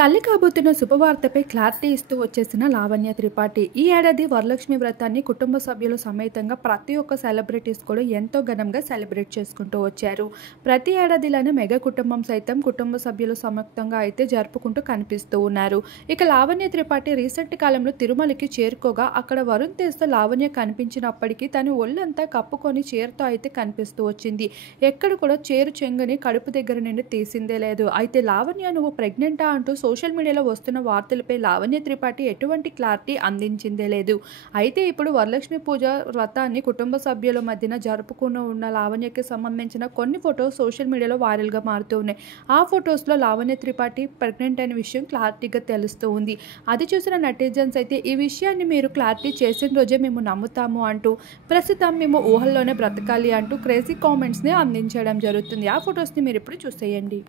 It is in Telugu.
తల్లి కాబోతున్న శుభవార్తపై క్లారిటీ ఇస్తూ వచ్చేసిన లావణ్య త్రిపాఠి ఈ ఏడాది వరలక్ష్మి వ్రతాన్ని కుటుంబ సభ్యులు సమేతంగా ప్రతి ఒక్క సెలబ్రిటీస్ కూడా ఎంతో ఘనంగా సెలబ్రేట్ చేసుకుంటూ వచ్చారు. ప్రతి ఏడాదిలోనే మెగా కుటుంబం సైతం కుటుంబ సభ్యులు సమేతంగా అయితే జరుపుకుంటూ కనిపిస్తూ ఉన్నారు. ఇక లావణ్య త్రిపాఠి రీసెంట్ కాలంలో తిరుమలకి చేరుకోగా అక్కడ వరుణ్ తేజ్తో లావణ్య కనిపించినప్పటికీ తను ఒళ్ళంతా కప్పుకొని చీరతో అయితే కనిపిస్తూ వచ్చింది. ఎక్కడ కూడా చేరు చెంగుని కడుపు దగ్గర నుండి తీసిందే లేదు. అయితే లావణ్య నువ్వు ప్రెగ్నెంటా అంటూ సోషల్ మీడియాలో వస్తున్న వార్తలపై లావణ్య త్రిపాఠి ఎటువంటి క్లారిటీ అందించిందే లేదు. అయితే ఇప్పుడు వరలక్ష్మి పూజ వ్రతాన్ని కుటుంబ సభ్యుల మధ్యన జరుపుకుని ఉన్న లావణ్యకి సంబంధించిన కొన్ని ఫొటోస్ సోషల్ మీడియాలో వైరల్గా మారుతూ ఉన్నాయి. ఆ ఫొటోస్లో లావణ్య త్రిపాఠి ప్రెగ్నెంట్ అయిన విషయం క్లారిటీగా తెలుస్తూ ఉంది. అది చూసిన నెటిజన్స్ అయితే ఈ విషయాన్ని మీరు క్లారిటీ చేసిన రోజే మేము నమ్ముతాము అంటూ ప్రస్తుతం మేము ఊహల్లోనే బ్రతకాలి అంటూ క్రేజీ కామెంట్స్ని అందించడం జరుగుతుంది. ఆ ఫొటోస్ని మీరు ఇప్పుడు చూసేయండి.